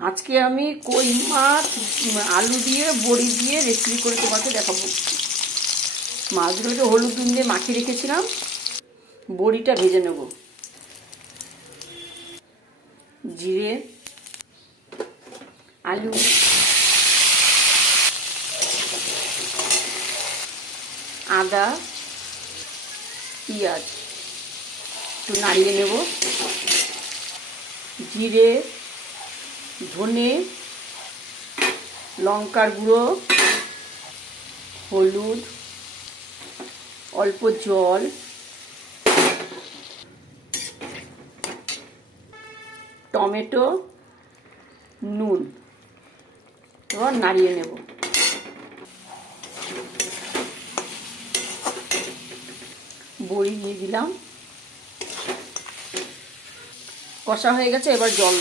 আজকে আমি কই মাছ আলু দিয়ে বড়ি দিয়ে রেসিপি করে তোমাকে দেখাবো। মাছগুলোকে হলুদ নুন দিয়ে মাখিয়ে রেখেছিলাম, বড়িটা ভেজে নেব। জিরে, আলু, আদা, পেঁয়াজ একটু নাড়িয়ে নেব। জিরে, ধনে, লঙ্কার গুঁড়ো, হলুদ, অল্প জল, টমেটো, নুন, এবার নাড়িয়ে নেব। বড়ি দিয়ে দিলাম, কষা হয়ে গেছে, এবার জল